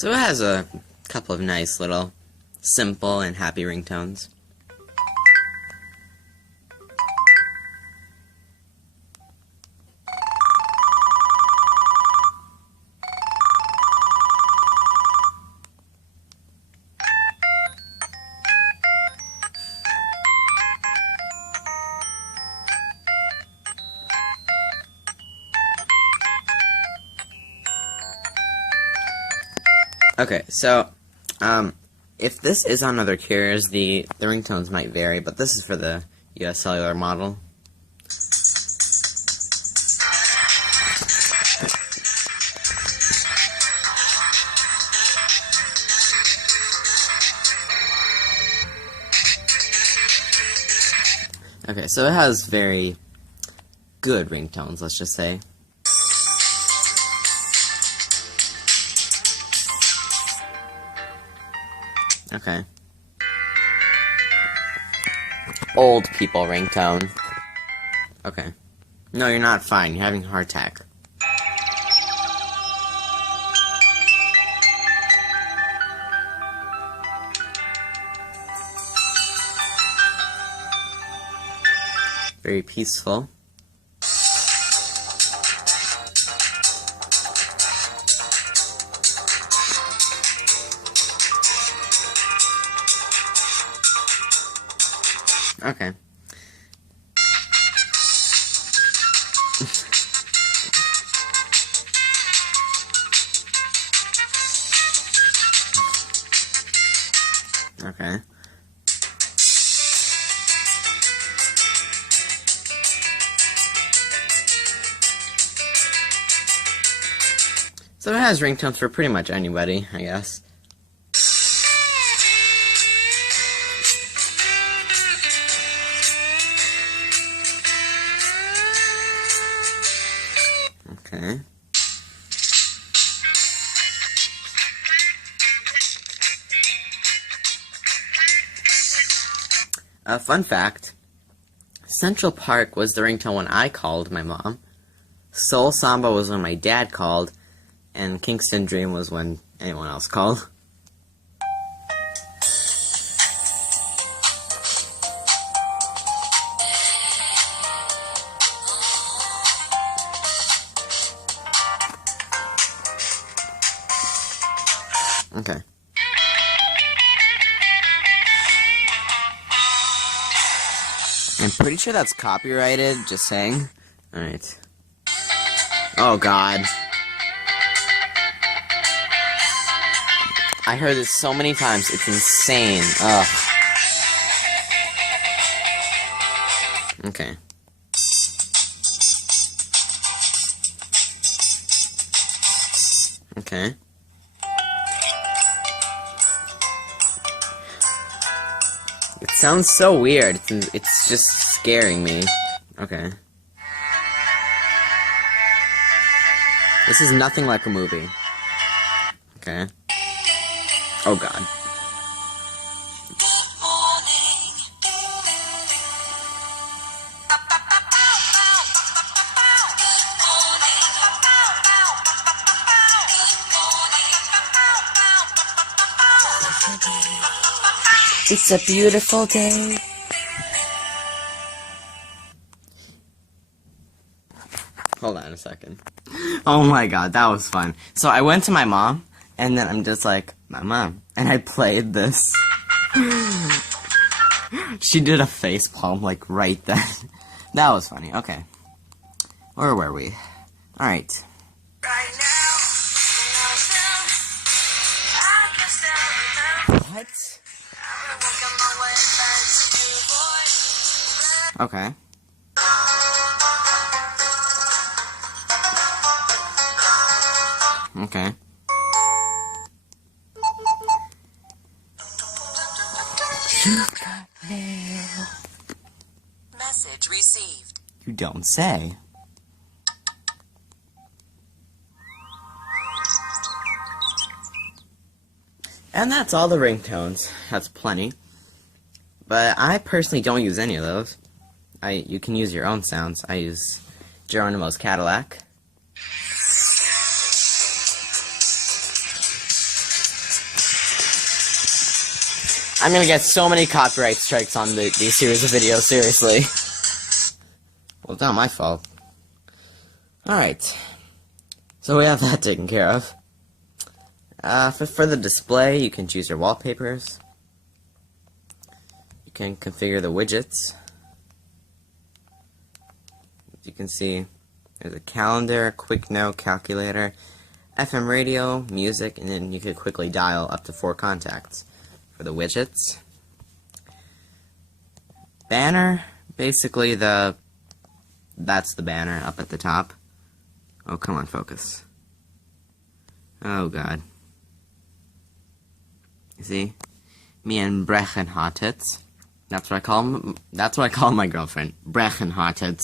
So it has a couple of nice little simple and happy ringtones. Okay, so, if this is on other carriers, the ringtones might vary, but this is for the US Cellular model. Okay, so it has very good ringtones, let's just say. Okay. Old people ringtone. Okay. No, you're not fine. You're having a heart attack. Very peaceful. Okay. Okay. So it has ringtones for pretty much anybody, I guess. Okay. Fun fact, Central Park was the ringtone when I called my mom, Soul Samba was when my dad called, and Kingston Dream was when anyone else called. Okay. I'm pretty sure that's copyrighted, just saying. Alright. Oh god. I heard this so many times, it's insane. Ugh. Okay. Okay. It sounds so weird. It's just scaring me. Okay. This is nothing like a movie. Okay. Oh god. It's a beautiful day. Hold on a second. Oh my god, that was fun. So I went to my mom, and then I'm just like, my mom, and I played this. She did a facepalm, like, right then. That was funny, okay. Where were we? Alright. What? Okay. Okay. Message received. You don't say. And that's all the ringtones. That's plenty. But I personally don't use any of those. You can use your own sounds. I use Geronimo's Cadillac. I'm gonna get so many copyright strikes on these series of videos, seriously. Well, it's not my fault. Alright. So we have that taken care of. For the display, you can choose your wallpapers. You can configure the widgets. As you can see, there's a calendar, quick note, calculator, FM radio, music, and then you can quickly dial up to 4 contacts for the widgets. Banner, basically that's the banner up at the top. Oh, come on, focus. Oh, God. You see? Me and Brechenhartitz. That's what I call my girlfriend. Brechenhartitz.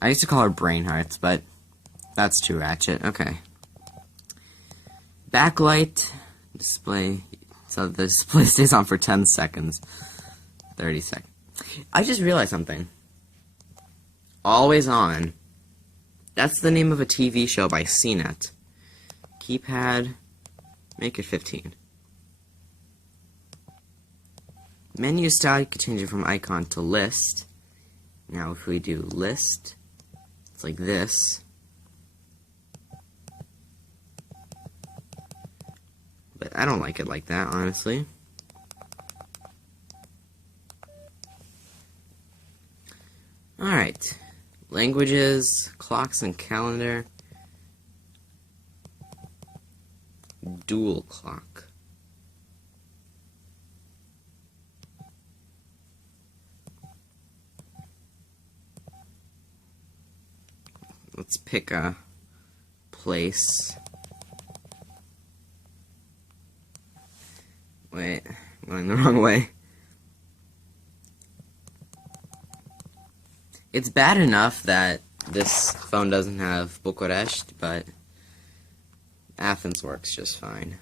I used to call her Brainhearts, but that's too ratchet. Okay. Backlight display. So the display stays on for 10 seconds. 30 seconds. I just realized something. Always On. That's the name of a TV show by CNET. Keypad. Make it 15. Menu style, you can change it from icon to list. Now if we do list, it's like this. But I don't like it like that, honestly. Alright. Languages, clocks and calendar. Dual clock. Let's pick a place. Wait, I'm going the wrong way. It's bad enough that this phone doesn't have Bucharest, but Athens works just fine.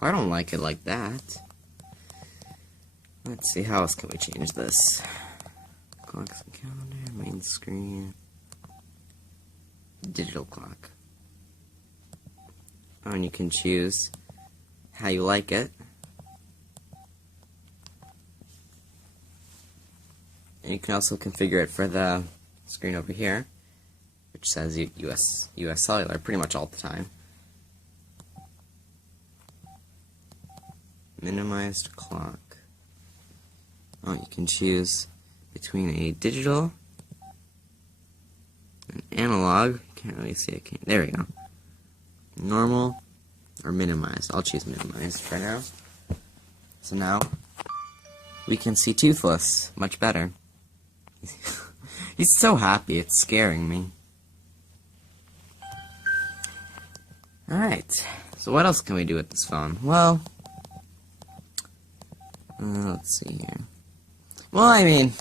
I don't like it like that. Let's see, how else can we change this? Clocks and calendar, main screen, digital clock. Oh, and you can choose how you like it. And you can also configure it for the screen over here, which says US Cellular pretty much all the time. Minimized clock. Oh, you can choose between a digital and analog. Can't really see it. There we go. Normal or minimized. I'll choose minimized for now. So now we can see Toothless much better. He's so happy, it's scaring me. Alright, so what else can we do with this phone? Well, let's see here. Well, I mean,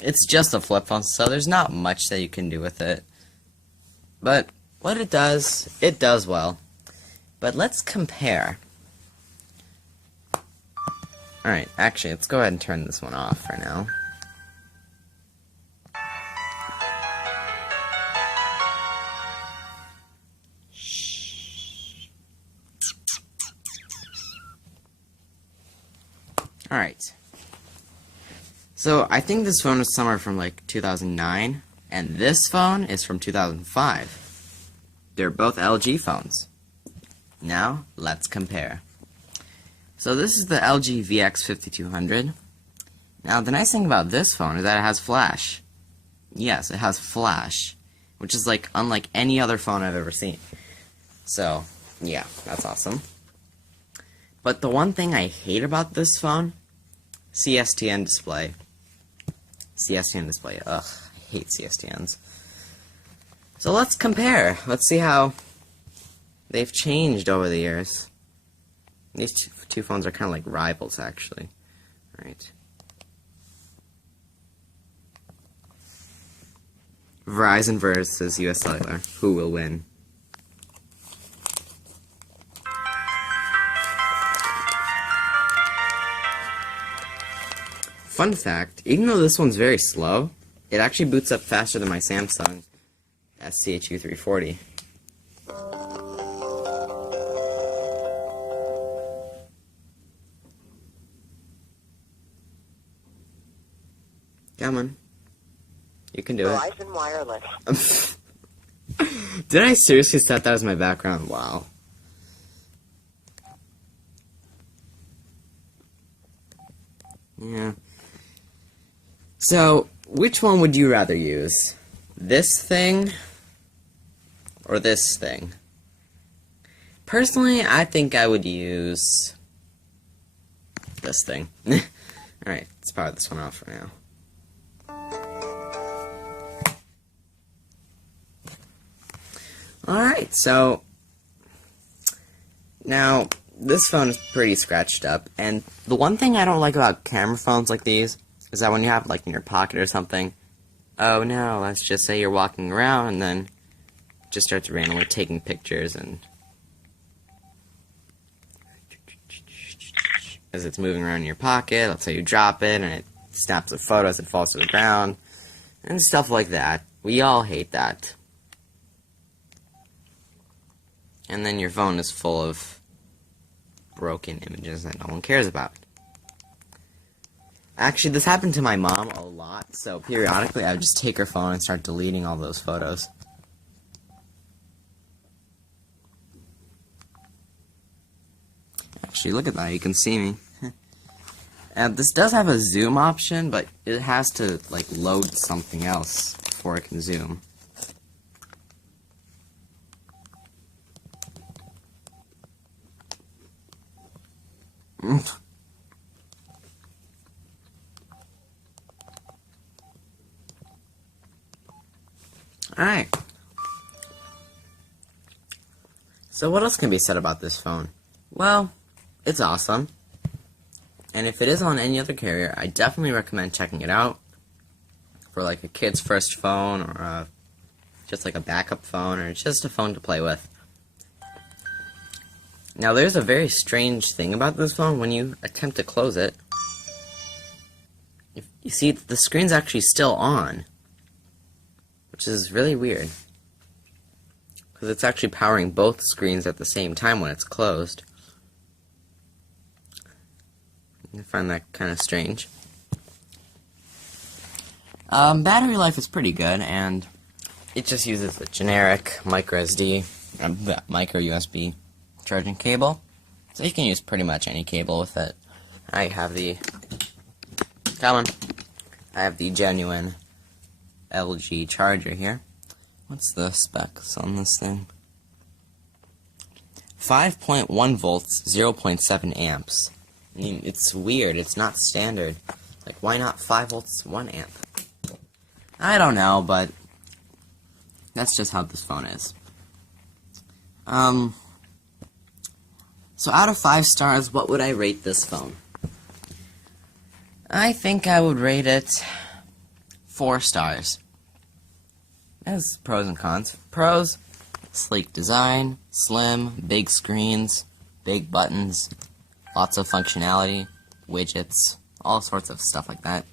it's just a flip phone, so there's not much that you can do with it. But what it does well. But let's compare. Alright, actually, let's go ahead and turn this one off for now. Alright. So, I think this phone is somewhere from like 2009, and this phone is from 2005. They're both LG phones. Now, let's compare. So this is the LG VX5200. Now, the nice thing about this phone is that it has flash. Yes, it has flash, which is like unlike any other phone I've ever seen. So, yeah, that's awesome. But the one thing I hate about this phone, CSTN display. CSTN display, ugh, I hate CSTNs. So let's compare. Let's see how they've changed over the years. These two phones are kind of like rivals, actually. Right. Verizon versus US Cellular. Who will win? Fun fact, even though this one's very slow, it actually boots up faster than my Samsung SCHU 340. Come on. You can do it. Verizon Wireless. Did I seriously set that as my background? Wow. Yeah. So, which one would you rather use? This thing or this thing? Personally, I think I would use this thing. Alright, let's power this one off for now. Alright, so now this phone is pretty scratched up, and the one thing I don't like about camera phones like these is that when you have it, like, in your pocket or something, oh no, let's just say you're walking around and then it just starts randomly taking pictures, and as it's moving around in your pocket, let's say you drop it and it snaps a photo as it falls to the ground, and stuff like that. We all hate that. And then your phone is full of broken images that no one cares about. Actually, this happened to my mom a lot, so periodically I would just take her phone and start deleting all those photos. Actually, look at that, you can see me. And this does have a zoom option, but it has to, like, load something else before it can zoom. Alright. So what else can be said about this phone? Well, it's awesome. And if it is on any other carrier, I definitely recommend checking it out. For like a kid's first phone, or just like a backup phone, or just a phone to play with. Now there's a very strange thing about this phone. When you attempt to close it, you see the screen's actually still on, which is really weird, because it's actually powering both screens at the same time when it's closed. I find that kind of strange. Battery life is pretty good, and it just uses the generic micro USB charging cable, so you can use pretty much any cable with it. I have the genuine LG charger here. What's the specs on this thing? 5.1 volts, 0.7 amps. I mean, it's weird, it's not standard. Like, why not 5 volts, 1 amp? I don't know, but that's just how this phone is. So out of 5 stars, what would I rate this phone? I think I would rate it 4 stars. There's pros and cons. Pros: sleek design, slim, big screens, big buttons, lots of functionality, widgets, all sorts of stuff like that.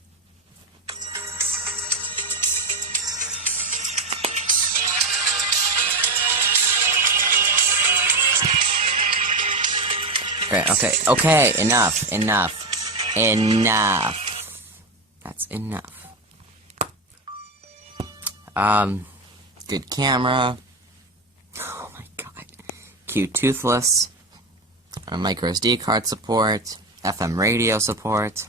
Okay, enough. That's enough. Good camera. Oh my god. Cute toothless. Micro SD card support. FM radio support.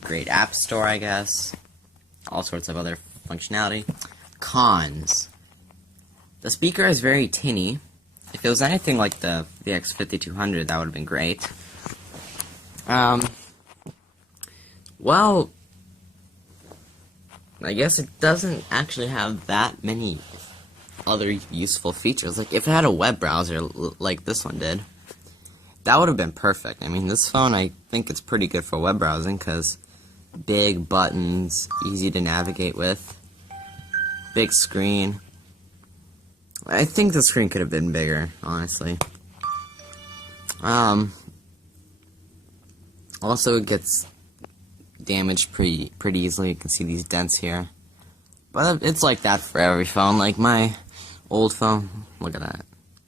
Great app store, I guess. All sorts of other functionality. Cons. The speaker is very tinny. If it was anything like the VX5200, that would have been great. Well, I guess it doesn't actually have that many other useful features. Like, if it had a web browser like this one did, that would have been perfect. I mean, this phone, I think it's pretty good for web browsing, because big buttons, easy to navigate with, big screen. I think the screen could have been bigger, honestly. Also, it gets damaged pretty easily. You can see these dents here. But it's like that for every phone. Like my old phone. Look at that.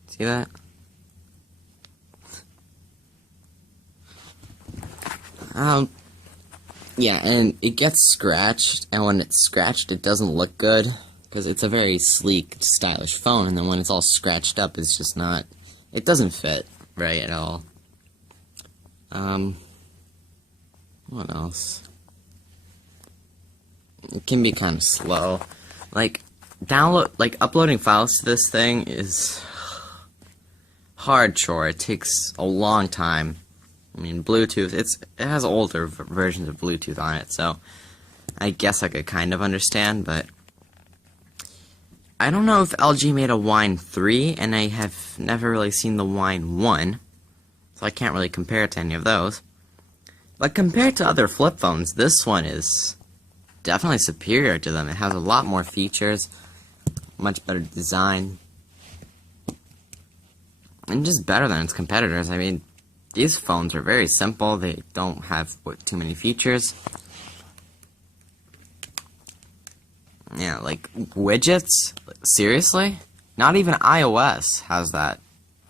See that? Yeah, and it gets scratched, and when it's scratched, it doesn't look good, because it's a very sleek, stylish phone, and then when it's all scratched up, it's just not, it doesn't fit right at all. What else? It can be kind of slow. Like, uploading files to this thing is hard chore. It takes a long time. I mean, Bluetooth, it has older versions of Bluetooth on it, so I guess I could kind of understand, but I don't know if LG made a Wine 3, and I have never really seen the Wine 1, so I can't really compare it to any of those. But compared to other flip phones, this one is definitely superior to them. It has a lot more features, much better design, and just better than its competitors. I mean, these phones are very simple. They don't have too many features. Yeah, like widgets? Seriously? Not even iOS has that.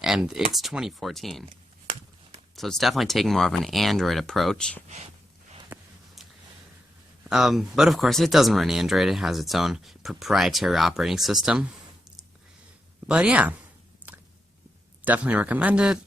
And it's 2014. So it's definitely taking more of an Android approach. But of course, it doesn't run Android. It has its own proprietary operating system. But yeah, definitely recommend it.